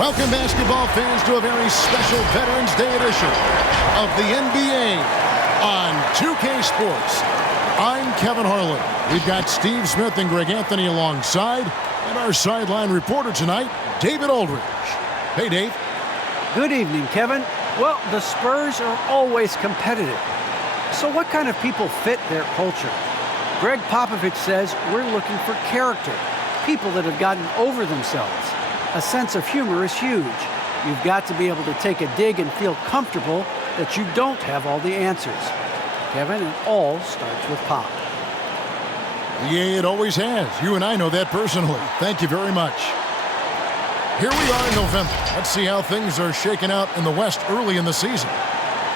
Welcome, basketball fans, to a very special Veterans Day edition of the NBA on 2K Sports. I'm Kevin Harlan. We've got Steve Smith and Greg Anthony alongside, and our sideline reporter tonight, David Aldridge. Hey, Dave. Good evening, Kevin. Well, the Spurs are always competitive. So what kind of people fit their culture? Greg Popovich says we're looking for character, people that have gotten over themselves. A sense of humor is huge. You've got to be able to take a dig and feel comfortable that you don't have all the answers. Kevin, it all starts with Pop. Yeah, it always has. You and I know that personally. Thank you very much. Here we are in November. Let's see how things are shaking out in the West early in the season.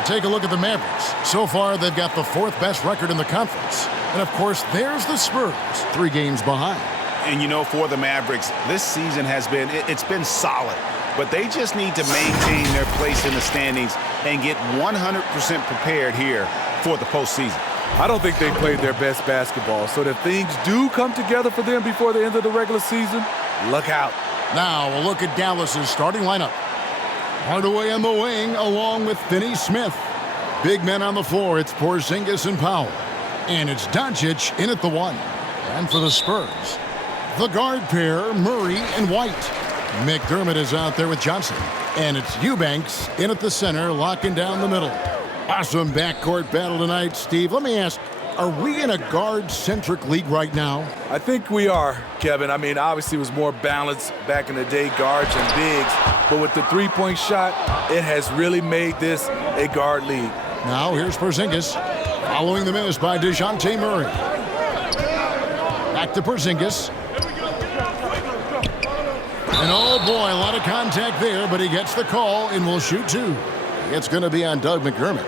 Take a look at the Mavericks. So far, they've got the fourth best record in the conference. And, of course, there's the Spurs, 3 games behind. And, you know, for the Mavericks, this season has been, it's been solid. But they just need to maintain their place in the standings and get 100% prepared here for the postseason. I don't think they played their best basketball. So if things do come together for them before the end of the regular season, look out. Now we'll look at Dallas's starting lineup. Hardaway on the wing along with Finney Smith. Big men on the floor, it's Porzingis and Powell. And it's Doncic in at the 1. And for the Spurs, the guard pair, Murray and White. McDermott is out there with Johnson. And it's Eubanks in at the center, locking down the middle. Awesome backcourt battle tonight, Steve. Let me ask, are we in a guard-centric league right now? I think we are, Kevin. I mean, obviously it was more balanced back in the day, guards and bigs. But with the three-point shot, it has really made this a guard league. Now here's Porzingis, following the miss by DeJounte Murray. Back to Porzingis. And oh boy, a lot of contact there, but he gets the call and will shoot 2. It's going to be on Doug McDermott.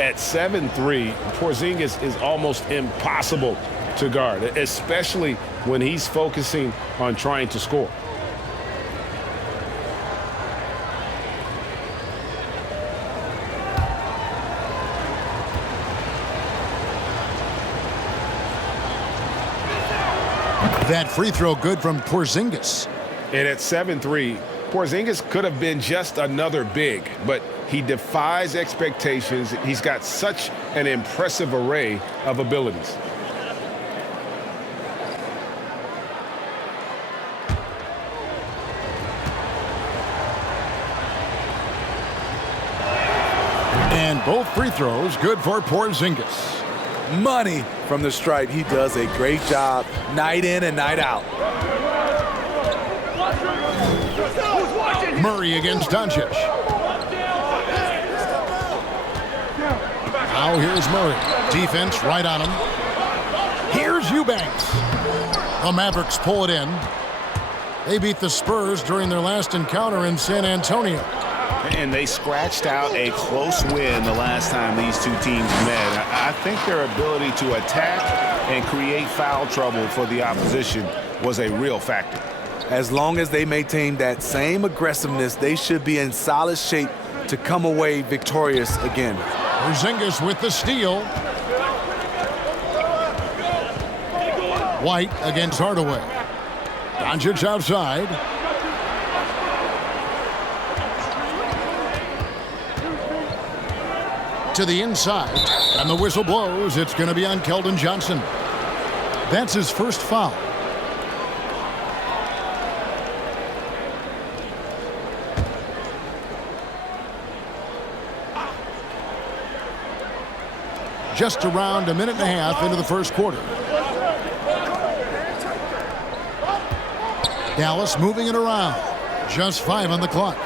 At 7'3", Porzingis is almost impossible to guard, especially when he's focusing on trying to score. That free throw good from Porzingis. And at 7'3", Porzingis could have been just another big, but he defies expectations. He's got such an impressive array of abilities. And both free throws good for Porzingis. Money from the stripe. He does a great job night in and night out. Murray against Doncic. Now here's Murray. Defense right on him. Here's Eubanks. The Mavericks pull it in. They beat the Spurs during their last encounter in San Antonio. And they scratched out a close win the last time these two teams met. I think their ability to attack and create foul trouble for the opposition was a real factor. As long as they maintain that same aggressiveness, they should be in solid shape to come away victorious again. Porzingis with the steal. White against Hardaway. Doncic outside. To the inside. And the whistle blows. It's going to be on Keldon Johnson. That's his first foul. Just around a minute and a half into the first quarter. Dallas moving it around. Just 5 on the clock.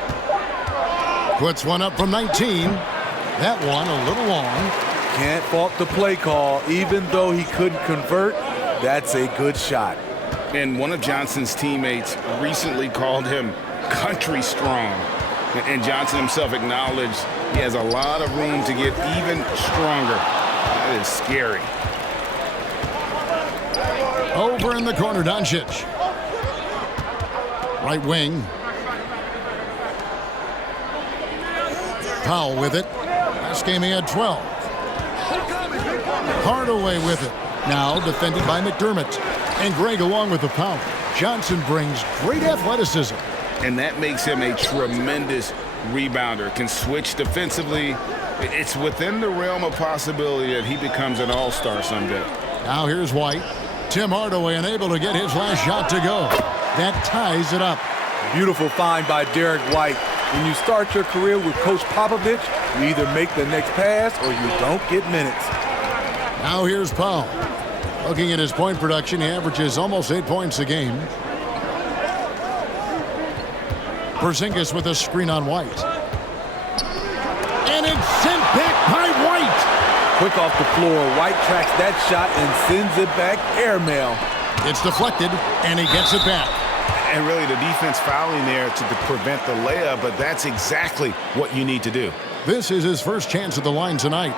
Puts one up from 19. That one a little long. Can't fault the play call. Even though he couldn't convert, that's a good shot. And one of Johnson's teammates recently called him country strong. And Johnson himself acknowledged he has a lot of room to get even stronger. That is scary. Over in the corner, Doncic. Right wing. Powell with it. Last game he had 12. Hardaway with it. Now defended by McDermott. And Greg along with the power. Johnson brings great athleticism. and that makes him a tremendous rebounder. Can switch defensively. It's within the realm of possibility that he becomes an all-star someday. Now here's White. Tim Hardaway unable to get his last shot to go. That ties it up. Beautiful find by Derek White. When you start your career with Coach Popovich, you either make the next pass or you don't get minutes. Now here's Powell. Looking at his point production, he averages almost 8 points a game. Porzingis with a screen on White. And it's sent back by White. Quick off the floor, White tracks that shot and sends it back airmail. It's deflected, and he gets it back. And really the defense fouling there to prevent the layup, but that's exactly what you need to do. This is his first chance at the line tonight.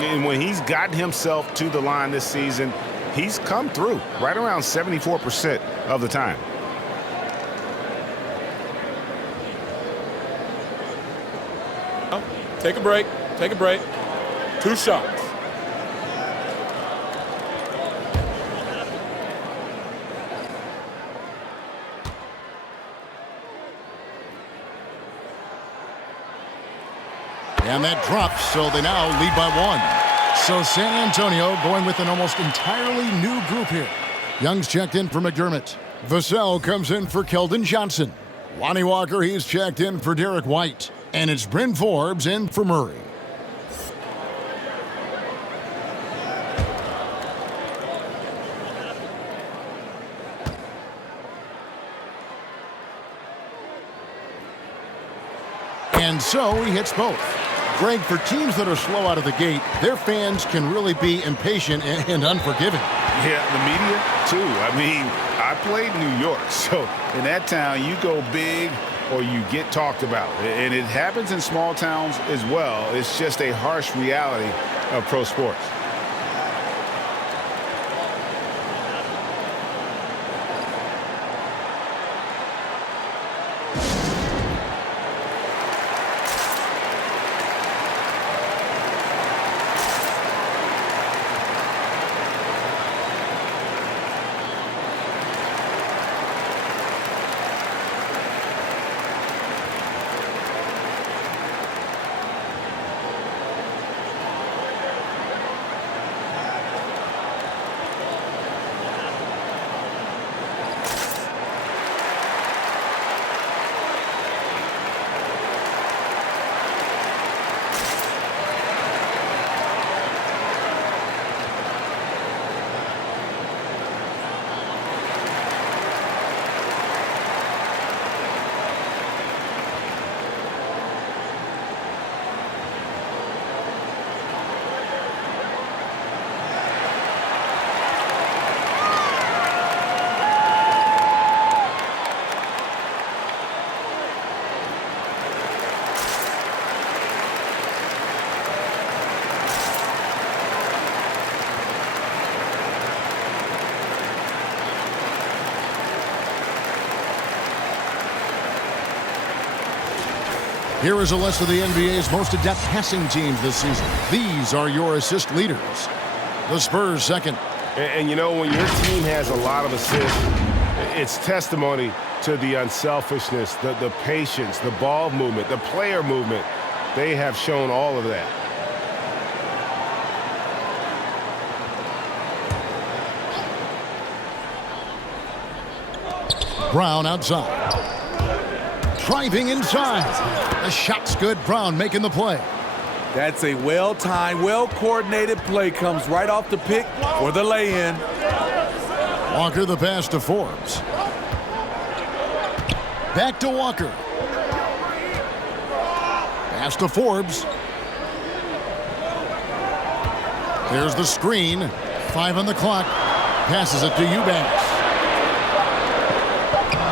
And when he's gotten himself to the line this season, he's come through right around 74% of the time. Take a break. Take a break. 2 shots. And that drops, so they now lead by 1. So San Antonio going with an almost entirely new group here. Young's checked in for McDermott. Vassell comes in for Keldon Johnson. Lonnie Walker, he's checked in for Derek White. And it's Bryn Forbes in for Murray. And so he hits both. Greg, for teams that are slow out of the gate, their fans can really be impatient and unforgiving. Yeah, the media, too. I mean, I played New York, so in that town, you go big or you get talked about. And it happens in small towns as well. It's just a harsh reality of pro sports. Here is a list of the NBA's most adept passing teams this season. These are your assist leaders. The Spurs second. And you know, when your team has a lot of assists, it's testimony to the unselfishness, the patience, the ball movement, the player movement. They have shown all of that. Brown outside. Driving inside. The shot's good. Brown making the play. That's a well-timed, well-coordinated play. Comes right off the pick for the lay-in. Walker the pass to Forbes. Back to Walker. Pass to Forbes. There's the screen. 5 on the clock. Passes it to Eubanks.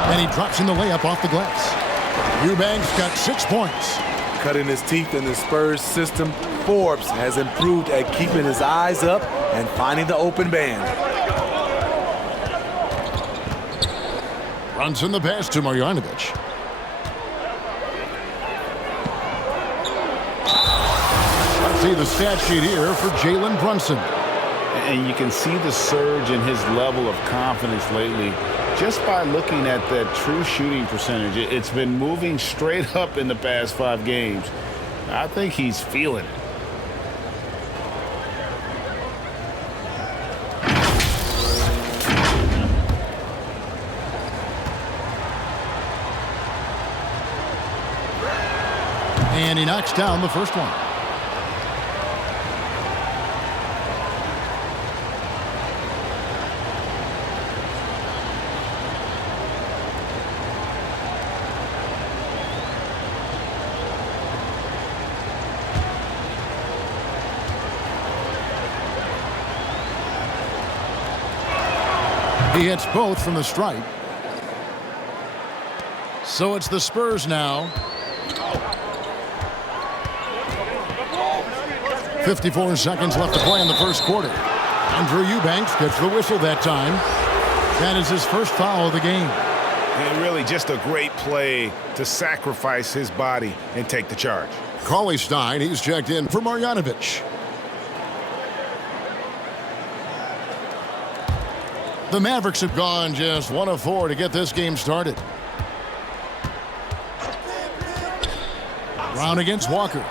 And he drops in the layup off the glass. Eubanks got 6 points. Cutting his teeth in the Spurs system, Forbes has improved at keeping his eyes up and finding the open man. Brunson the pass to Marjanovic. Let's see the stat sheet here for Jalen Brunson. And you can see the surge in his level of confidence lately. just by looking at that true shooting percentage, it's been moving straight up in the past 5 games. I think he's feeling it. And he knocks down the first one. He hits both from the stripe. So it's the Spurs now. 54 seconds left to play in the first quarter. Andrew Eubanks gets the whistle that time. That is his first foul of the game. And really just a great play to sacrifice his body and take the charge. Cauley Stein, he's checked in for Marjanovic. The Mavericks have gone just 1 of 4 to get this game started. Brown against Walker.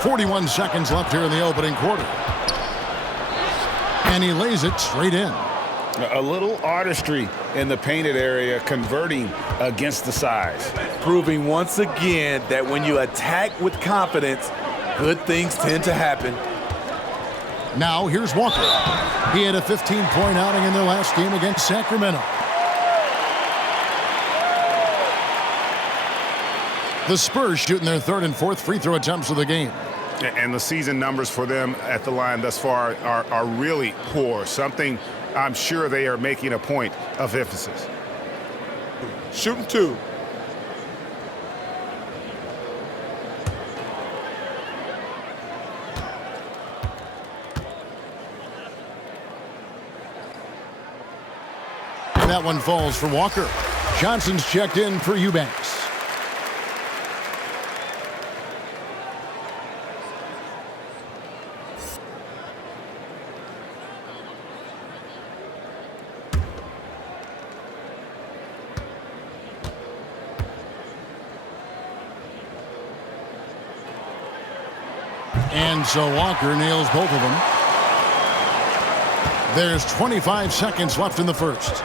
41 seconds left here in the opening quarter. And he lays it straight in. A little artistry in the painted area, converting against the size. Proving once again that when you attack with confidence, good things tend to happen. Now here's Walker. He had a 15-point outing in their last game against Sacramento. The Spurs shooting their 3rd and 4th free throw attempts of the game. And the season numbers for them at the line thus far are really poor. Something I'm sure they are making a point of emphasis. Shooting 2. That one falls for Walker. Johnson's checked in for Eubanks. And so Walker nails both of them. There's 25 seconds left in the first.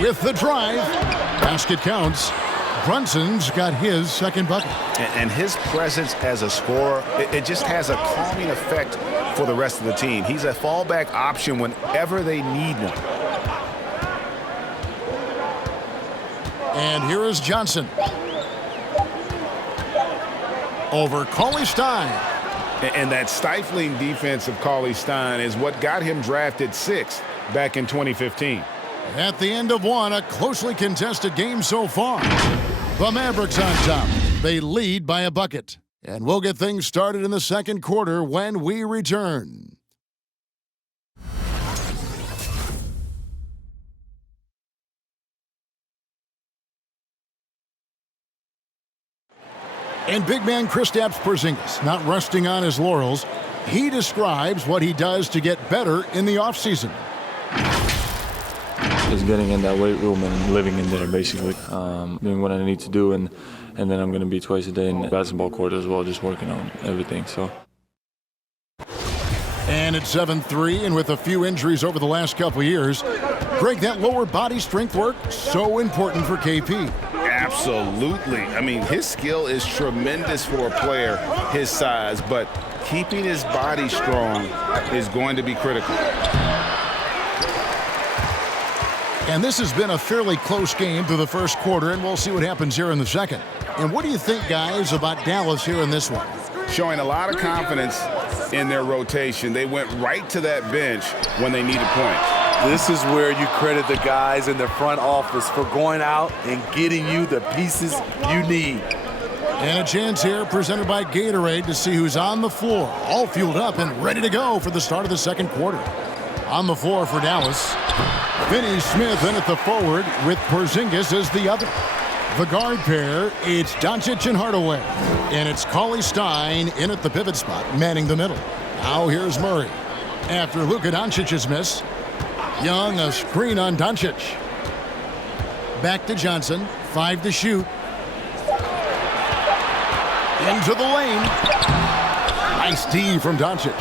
With the drive, basket counts. Brunson's got his second bucket. And his presence as a scorer, it just has a calming effect for the rest of the team. He's a fallback option whenever they need one. And here is Johnson. Over Cauley Stein. And that stifling defense of Cauley Stein is what got him drafted 6th back in 2015. At the end of one, a closely contested game so far. The Mavericks on top. They lead by a bucket. And we'll get things started in the second quarter when we return. And big man Kristaps Porzingis, not resting on his laurels, he describes what he does to get better in the offseason. Just getting in that weight room and living in there, basically. Doing what I need to do, and then I'm going to be twice a day in the basketball court as well, just working on everything. So. And it's 7-3, and with a few injuries over the last couple of years, Greg, that lower body strength work, so important for KP. Absolutely. I mean, his skill is tremendous for a player his size, but keeping his body strong is going to be critical. And this has been a fairly close game through the first quarter, and we'll see what happens here in the second. And what do you think, guys, about Dallas here in this one? Showing a lot of confidence in their rotation. They went right to that bench when they needed points. This is where you credit the guys in the front office for going out and getting you the pieces you need. And a chance here presented by Gatorade to see who's on the floor, all fueled up and ready to go for the start of the second quarter. On the floor for Dallas, Finney Smith in at the forward with Porzingis as the other. The guard pair, it's Doncic and Hardaway. And it's Cauley Stein in at the pivot spot, manning the middle. Now here's Murray. After Luka Doncic's miss, Young a screen on Doncic. Back to Johnson. 5 to shoot. Into the lane. Nice D from Doncic.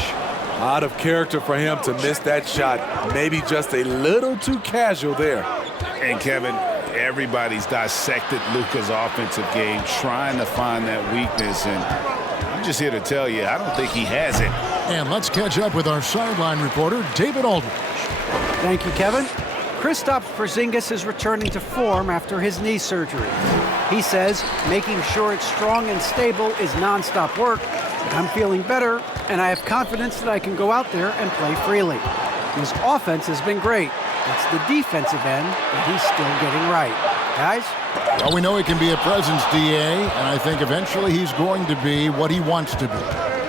Out of character for him to miss that shot. Maybe just a little too casual there. And Kevin, everybody's dissected Luka's offensive game, trying to find that weakness. And I'm just here to tell you, I don't think he has it. And let's catch up with our sideline reporter, David Aldridge. Thank you, Kevin. Kristaps Porzingis is returning to form after his knee surgery. He says making sure it's strong and stable is nonstop work, but I'm feeling better, and I have confidence that I can go out there and play freely. His offense has been great. It's the defensive end that he's still getting right. Guys? Well, we know he can be a presence, DA, and I think eventually he's going to be what he wants to be.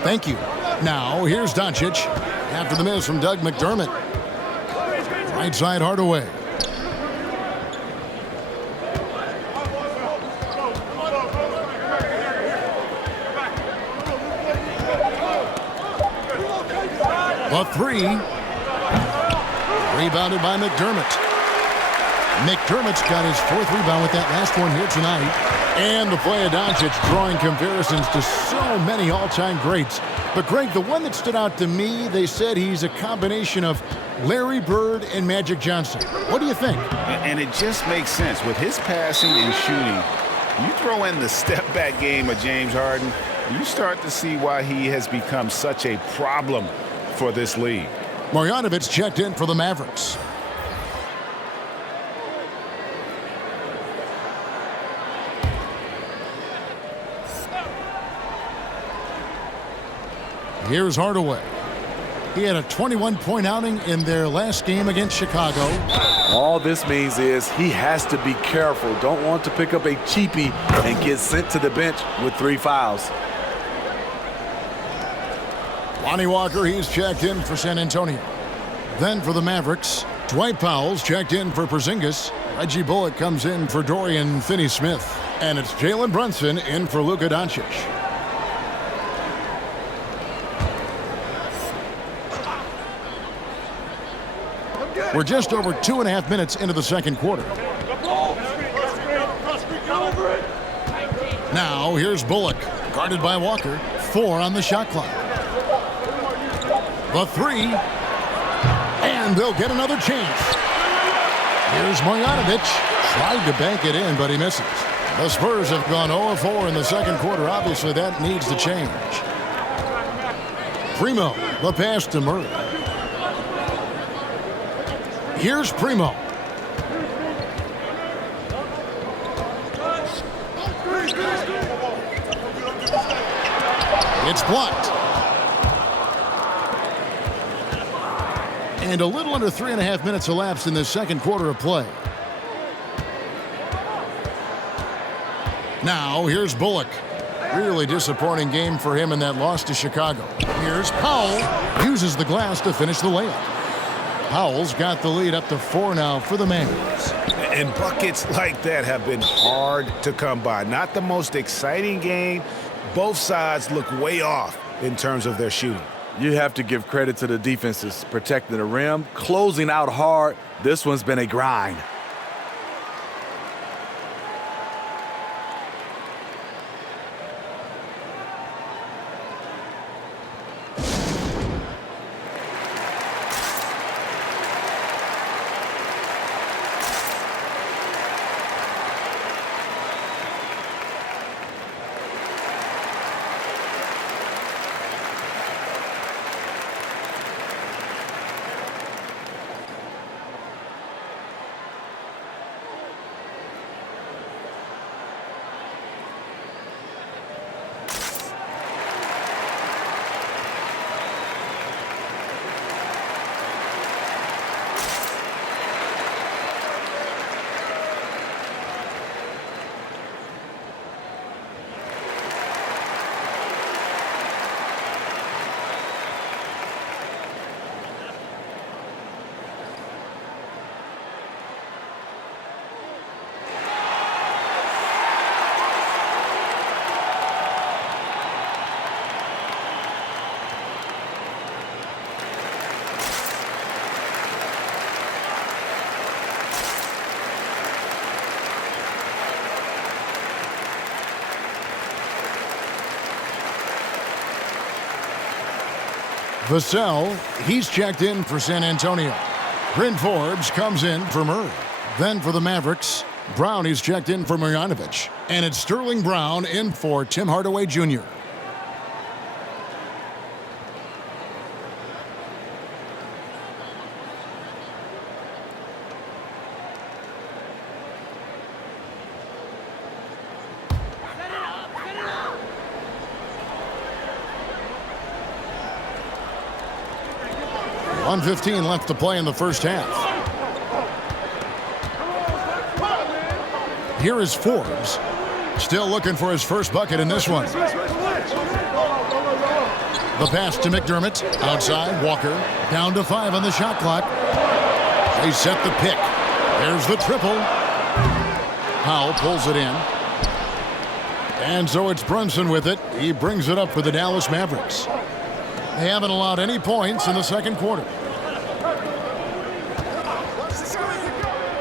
Thank you. Now, here's Doncic after the miss from Doug McDermott. Right side Hardaway. The three. Rebounded by McDermott. McDermott's got his 4th rebound with that last one here tonight. And the play of Doncic drawing comparisons to so many all-time greats. But, Greg, the one that stood out to me, they said he's a combination of Larry Bird and Magic Johnson. What do you think? And it just makes sense. With his passing and shooting, you throw in the step-back game of James Harden, you start to see why he has become such a problem for this league. Marjanovic checked in for the Mavericks. Here's Hardaway. He had a 21-point outing in their last game against Chicago. All this means is he has to be careful. Don't want to pick up a cheapie and get sent to the bench with 3 fouls. Lonnie Walker, he's checked in for San Antonio. Then for the Mavericks, Dwight Powell's checked in for Porzingis. Reggie Bullock comes in for Dorian Finney-Smith. And it's Jalen Brunson in for Luka Doncic. We're just over 2.5 minutes into the second quarter. Now, here's Bullock, guarded by Walker. 4 on the shot clock. The 3. And they'll get another chance. Here's Marjanovic. Tried to bank it in, but he misses. The Spurs have gone 0-4 in the second quarter. Obviously, that needs to change. Primo, the pass to Murray. Here's Primo. It's blocked. And a little under 3.5 minutes elapsed in the second quarter of play. Now, here's Bullock. Really disappointing game for him in that loss to Chicago. Here's Powell. Uses the glass to finish the layup. Powell's got the lead up to 4 now for the Mavericks. And buckets like that have been hard to come by. Not the most exciting game. Both sides look way off in terms of their shooting. You have to give credit to the defenses, protecting the rim, closing out hard. This one's been a grind. Vassell, he's checked in for San Antonio. Bryn Forbes comes in for Murray. Then for the Mavericks, Brown, he's checked in for Marjanovic. And it's Sterling Brown in for Tim Hardaway Jr. .115 left to play in the first half. Here is Forbes. Still looking for his first bucket in this one. The pass to McDermott. Outside, Walker. Down to 5 on the shot clock. They set the pick. There's the triple. Powell pulls it in. And so it's Brunson with it. He brings it up for the Dallas Mavericks. They haven't allowed any points in the second quarter.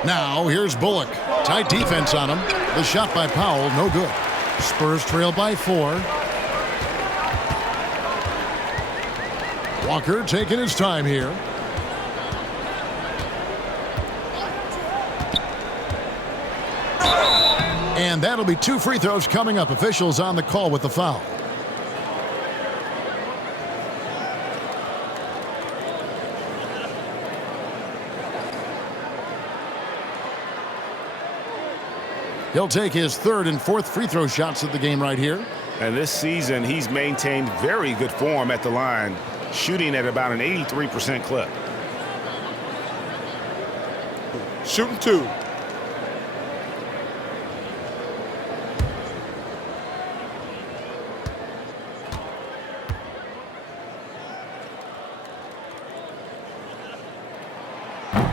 Now, here's Bullock. Tight defense on him. The shot by Powell, no good. Spurs trail by 4. Walker taking his time here. And that'll be 2 free throws coming up. Officials on the call with the foul. He'll take his 3rd and 4th free throw shots of the game right here. And this season, he's maintained very good form at the line, shooting at about an 83% clip. Shooting 2.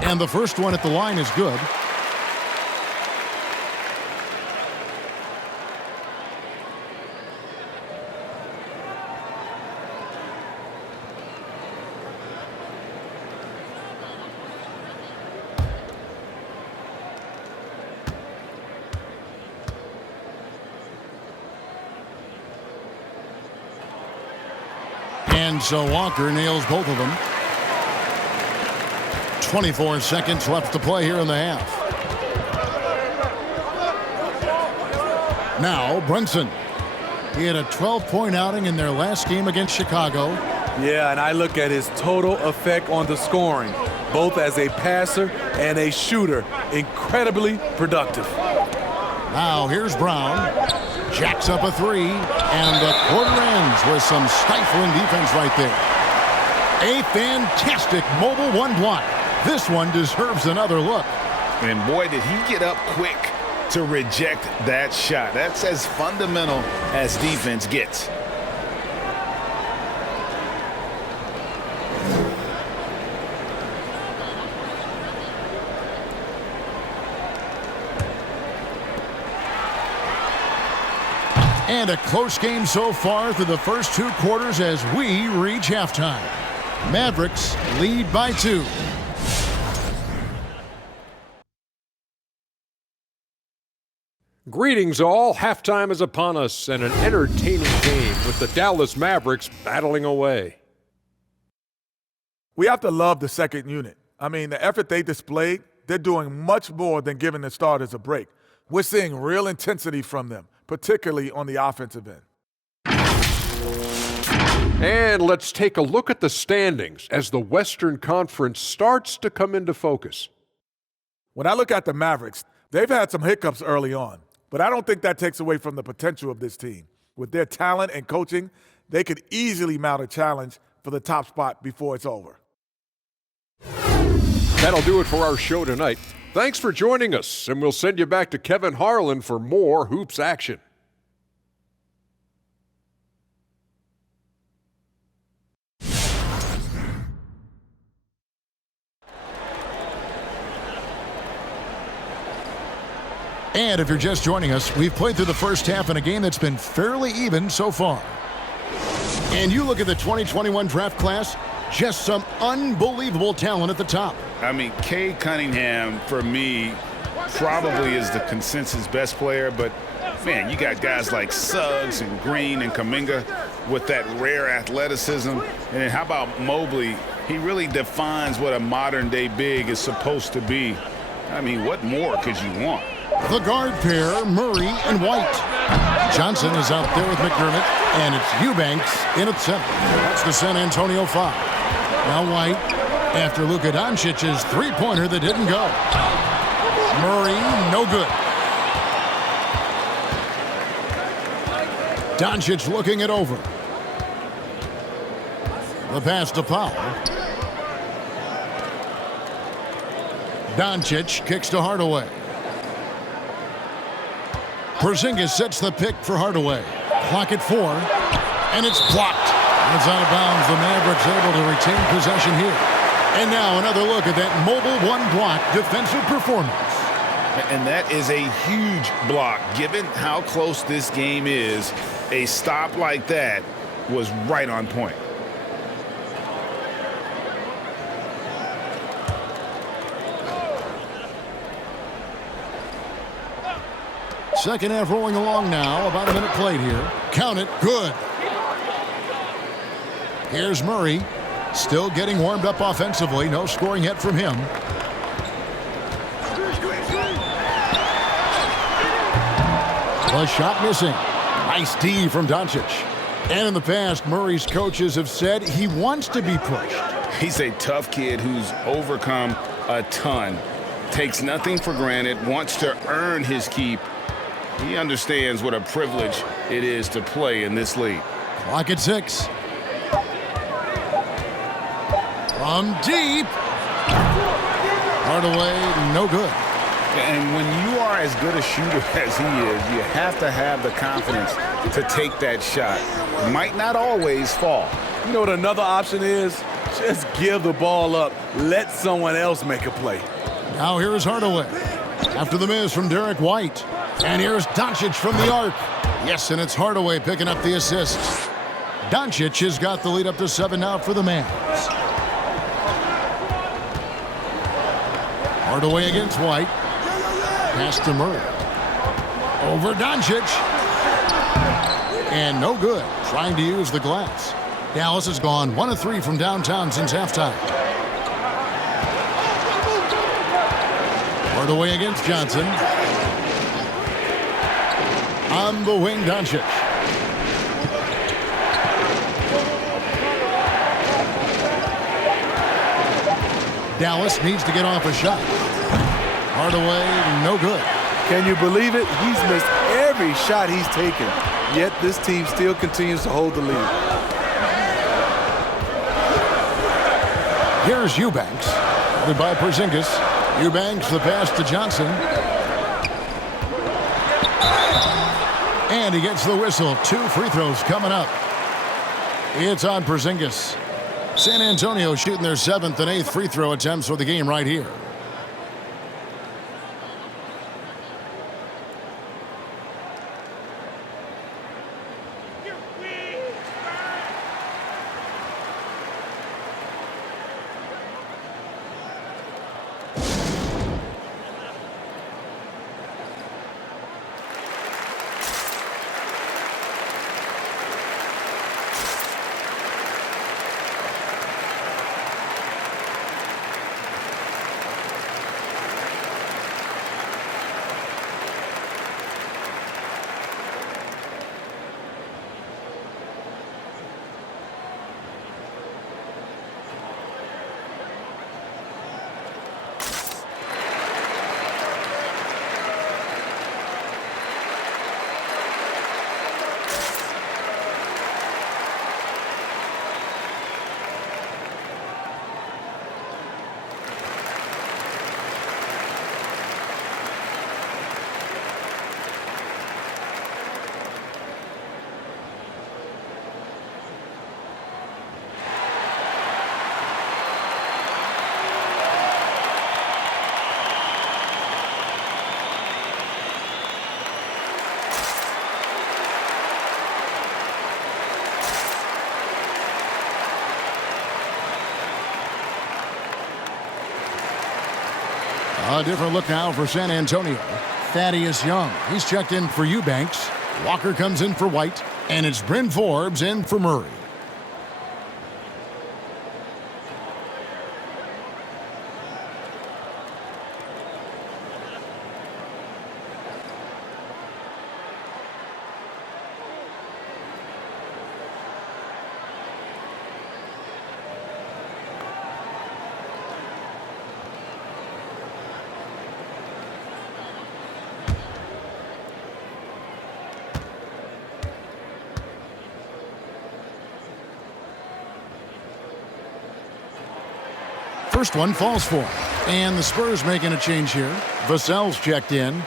And the first one at the line is good. And so Walker nails both of them. 24 seconds left to play here in the half. Now Brunson. He had a 12-point outing in their last game against Chicago. Yeah, and I look at his total effect on the scoring, both as a passer and a shooter. Incredibly productive. Now here's Brown. Jacks up a 3, and the quarter ends with some stifling defense right there. A fantastic mobile 1 block. This one deserves another look. And boy, did he get up quick to reject that shot. That's as fundamental as defense gets. And a close game so far through the first 2 quarters as we reach halftime. Mavericks lead by 2. Greetings all. Halftime is upon us and an entertaining game with the Dallas Mavericks battling away. We have to love the second unit. I mean, the effort they displayed, they're doing much more than giving the starters a break. We're seeing real intensity from them, particularly on the offensive end. And let's take a look at the standings as the Western Conference starts to come into focus. When I look at the Mavericks, they've had some hiccups early on, but I don't think that takes away from the potential of this team. With their talent and coaching, they could easily mount a challenge for the top spot before it's over. That'll do it for our show tonight. Thanks for joining us, and we'll send you back to Kevin Harlan for more Hoops action. And if you're just joining us, we've played through the first half in a game that's been fairly even so far. And you look at the 2021 draft class, just some unbelievable talent at the top. I mean, Cade Cunningham, for me, probably is the consensus best player. But, man, you got guys like Suggs and Green and Kuminga. with that rare athleticism. And how about Mobley? He really defines what a modern-day big is supposed to be. I mean, what more could you want? The guard pair, Murray and White. Johnson is out there with McDermott, and it's Eubanks in at center. That's the San Antonio foul. Now White, after Luka Doncic's three-pointer that didn't go. Murray, no good. Doncic looking it over. The pass to Powell. Doncic kicks to Hardaway. Porzingis sets the pick for Hardaway. Clock at 4, and it's blocked. It's out of bounds. The Mavericks able to retain possession here. And now another look at that mobile one-block defensive performance. And that is a huge block. Given how close this game is, a stop like that was right on point. Second half rolling along now. About a minute played here. Count it. Good. Here's Murray. Still getting warmed up offensively. No scoring yet from him. The shot missing. Nice D from Doncic. And in the past, Murray's coaches have said he wants to be pushed. He's a tough kid who's overcome a ton. Takes nothing for granted. Wants to earn his keep. He understands what a privilege it is to play in this league. Clock at 6. From deep. Hardaway, no good. And when you are as good a shooter as he is, you have to have the confidence to take that shot. Might not always fall. You know what another option is? Just give the ball up. Let someone else make a play. Now here's Hardaway. After the miss from Derek White. And here's Doncic from the arc. Yes, and it's Hardaway picking up the assist. Doncic has got the lead up to 7 now for the Mavs. Hardaway against White. Pass to Murray. Over Doncic. And no good. Trying to use the glass. Dallas has gone 1 of 3 from downtown since halftime. Hardaway against Johnson. On the wing, Doncic. Dallas needs to get off a shot. Hardaway, no good. Can you believe it? He's missed every shot he's taken, yet this team still continues to hold the lead. Here's Eubanks. Covered by Porzingis. Eubanks, the pass to Johnson. And he gets the whistle. 2 free throws coming up. It's on Porzingis. San Antonio shooting their 7th and 8th free throw attempts for the game right here. A different look now for San Antonio. Thaddeus Young. He's checked in for Eubanks. Walker comes in for White. And it's Bryn Forbes in for Murray. First one falls for him. And the Spurs making a change here. Vassell's checked in.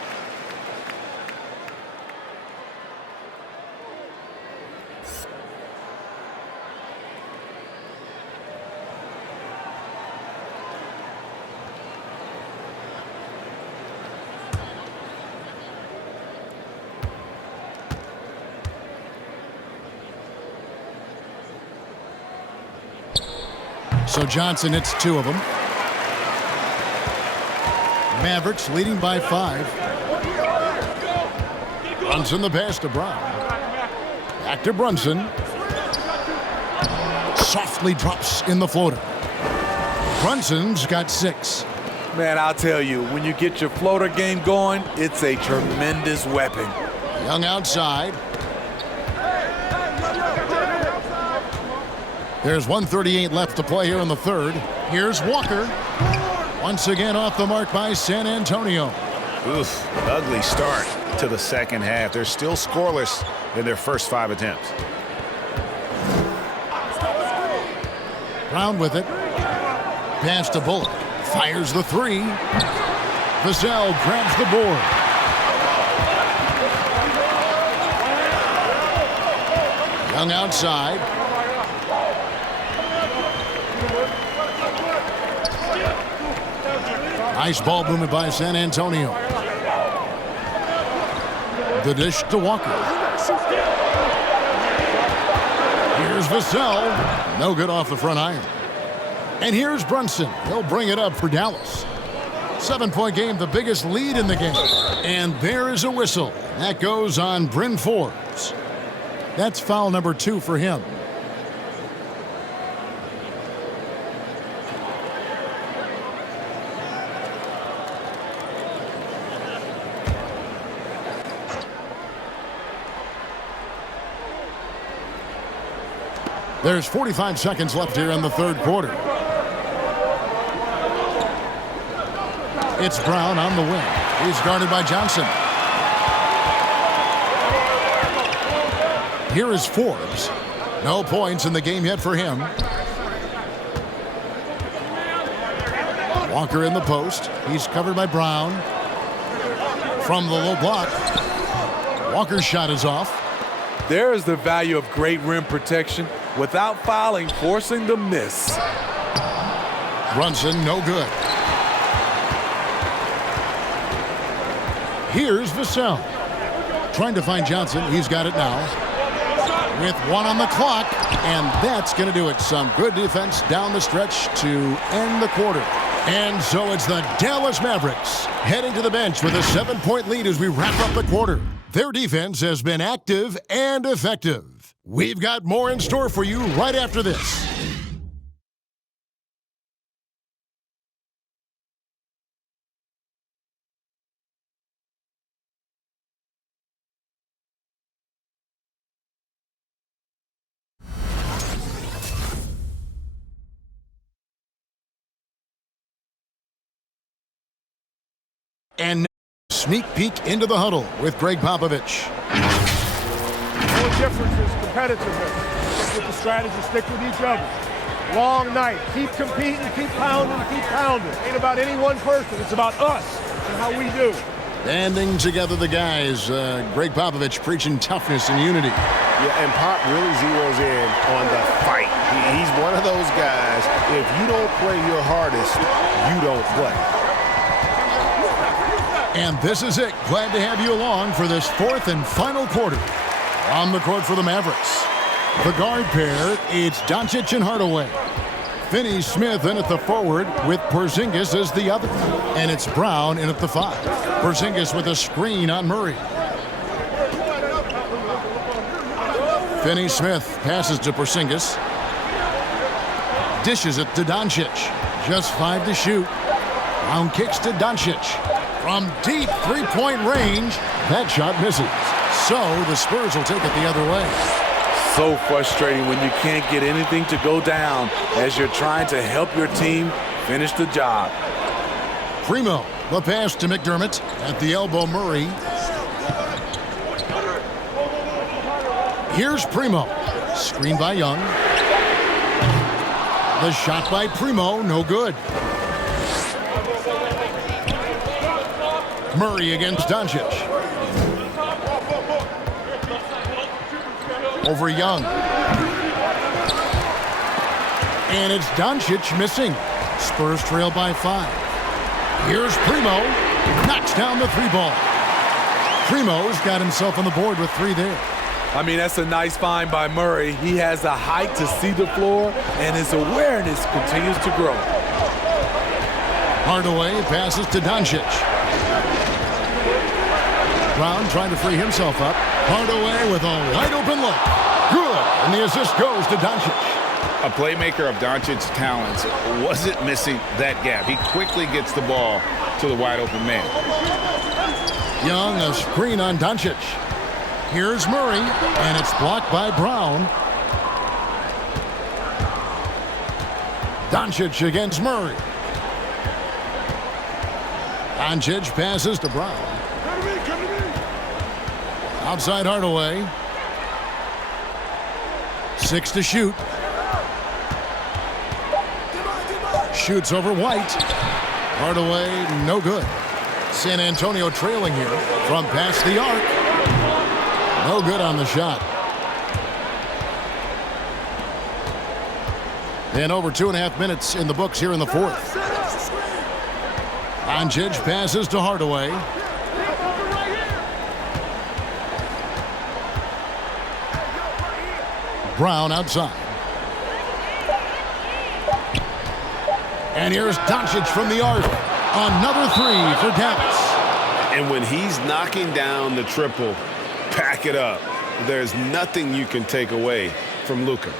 So Johnson hits 2 of them. Mavericks leading by 5. Brunson the pass to Brown. Back to Brunson. Softly drops in the floater. Brunson's got 6. Man, I'll tell you, when you get your floater game going, it's a tremendous weapon. Young outside. There's 1:38 left to play here in the third. Here's Walker. Once again off the mark by San Antonio. Oof, ugly start to the second half. They're still scoreless in their first 5 attempts. Brown with it. Pass to Bullock. Fires the 3. Vassell grabs the board. Young outside. Nice ball movement by San Antonio. The dish to Walker. Here's Vassell. No good off the front iron. And here's Brunson. He'll bring it up for Dallas. 7-point game, the biggest lead in the game. And there is a whistle. That goes on Bryn Forbes. That's foul number 2 for him. There's 45 seconds left here in the third quarter. It's Brown on the wing. He's guarded by Johnson. Here is Forbes. No points in the game yet for him. Walker in the post. He's covered by Brown. From the low block. Walker's shot is off. There is the value of great rim protection without fouling, forcing the miss. Brunson, no good. Here's Vassell. Trying to find Johnson. He's got it now. With 1 on the clock. And that's going to do it. Some good defense down the stretch to end the quarter. And so it's the Dallas Mavericks heading to the bench with a 7-point lead as we wrap up the quarter. Their defense has been active and effective. We've got more in store for you right after this. And sneak peek into the huddle with Greg Popovich. The only difference is competitiveness. Stick with the strategy, stick with each other. Long night. Keep competing, keep pounding, keep pounding. It ain't about any one person. It's about us and how we do. Banding together the guys. Greg Popovich preaching toughness and unity. Yeah, and Pop really zeroes in on the fight. He's one of those guys, if you don't play your hardest, you don't play. And this is it. Glad to have you along for this 4th and final quarter. On the court for the Mavericks. The guard pair, it's Doncic and Hardaway. Finney Smith in at the forward with Porzingis as the other. And it's Brown in at the 5. Porzingis with a screen on Murray. Finney Smith passes to Porzingis. Dishes it to Doncic. Just 5 to shoot. Brown kicks to Doncic. From deep three-point range, that shot misses. So the Spurs will take it the other way. So frustrating when you can't get anything to go down as you're trying to help your team finish the job. Primo, the pass to McDermott. At the elbow, Murray. Here's Primo. Screen by Young. The shot by Primo, no good. Murray against Doncic. Over Young. And it's Doncic missing. Spurs trail by 5. Here's Primo. Knocks down the 3-ball. Primo's got himself on the board with 3 there. I mean, that's a nice find by Murray. He has the height to see the floor, and his awareness continues to grow. Hardaway passes to Doncic. Brown trying to free himself up. Hardaway with a wide-open look. Good, and the assist goes to Doncic. A playmaker of Doncic's talents wasn't missing that gap. He quickly gets the ball to the wide-open man. Young, a screen on Doncic. Here's Murray, and it's blocked by Brown. Doncic against Murray. Doncic passes to Brown. Outside Hardaway. 6 to shoot. Shoots over White. Hardaway, no good. San Antonio trailing here from past the arc. No good on the shot. And over 2.5 minutes in the books here in the fourth. Doncic passes to Hardaway. Brown outside. And here's Doncic from the arc. Another 3 for Dallas. And when he's knocking down the triple, pack it up. There's nothing you can take away from Luka.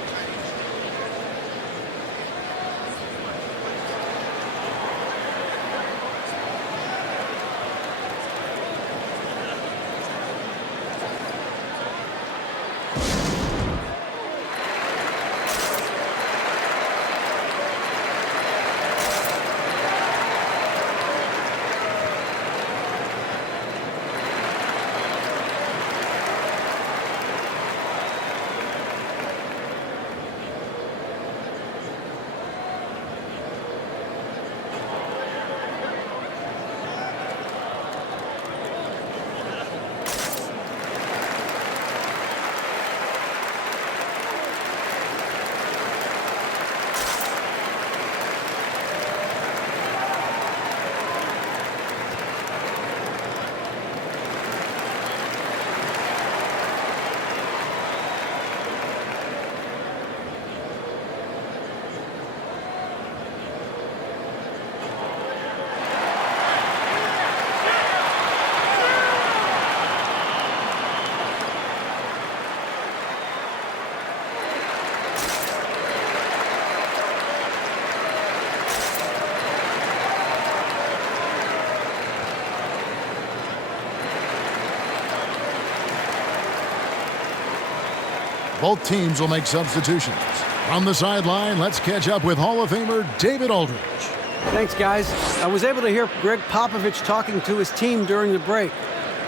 Both teams will make substitutions. From the sideline, let's catch up with Hall of Famer David Aldridge. Thanks, guys. I was able to hear Greg Popovich talking to his team during the break.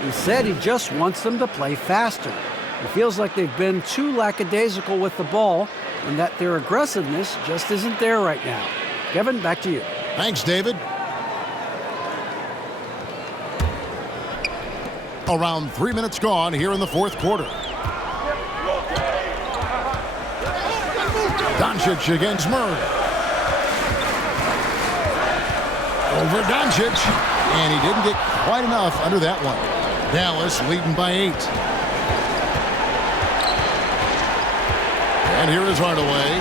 He said he just wants them to play faster. He feels like they've been too lackadaisical with the ball and that their aggressiveness just isn't there right now. Kevin, back to you. Thanks, David. Around 3 minutes gone here in the fourth quarter. Doncic against Murray. Over Doncic. And he didn't get quite enough under that one. Dallas leading by 8. And here is Hardaway.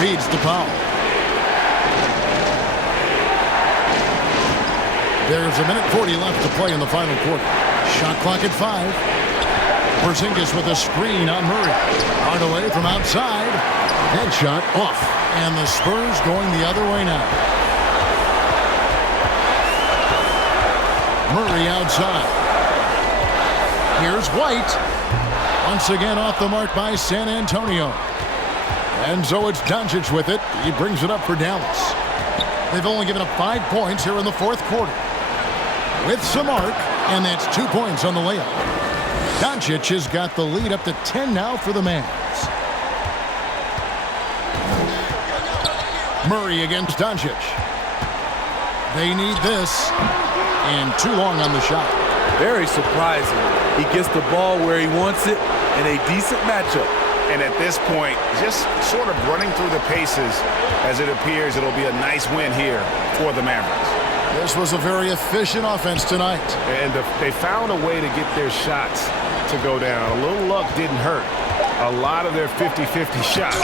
Feeds to Powell. There's 1:40 left to play in the final quarter. Shot clock at 5. Porzingis with a screen on Murray. Hardaway from outside. Headshot off. And the Spurs going the other way now. Murray outside. Here's White. Once again off the mark by San Antonio. And so it's Doncic with it. He brings it up for Dallas. They've only given up 5 points here in the fourth quarter. With some arc, and that's 2 points on the layup. Doncic has got the lead up to 10 now for the Mavs. Murray against Doncic. They need this. And too long on the shot. Very surprising. He gets the ball where he wants it in a decent matchup. And at this point, just sort of running through the paces as it appears it'll be a nice win here for the Mavericks. This was a very efficient offense tonight. And they found a way to get their shots to go down. A little luck didn't hurt. A lot of their 50-50 shots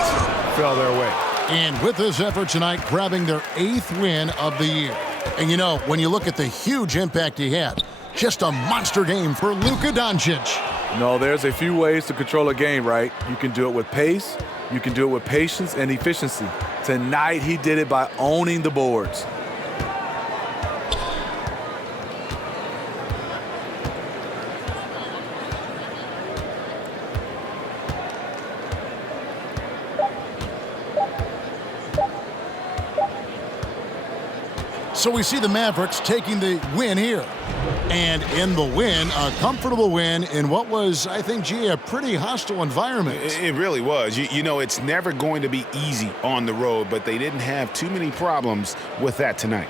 fell their way. And with this effort tonight, grabbing their 8th win of the year. And you know, when you look at the huge impact he had, just a monster game for Luka Doncic. No, there's a few ways to control a game, right? You can do it with pace, you can do it with patience and efficiency. Tonight, he did it by owning the boards. So we see the Mavericks taking the win here. And in the win, a comfortable win in what was, I think, a pretty hostile environment. It really was. You know, it's never going to be easy on the road, but they didn't have too many problems with that tonight.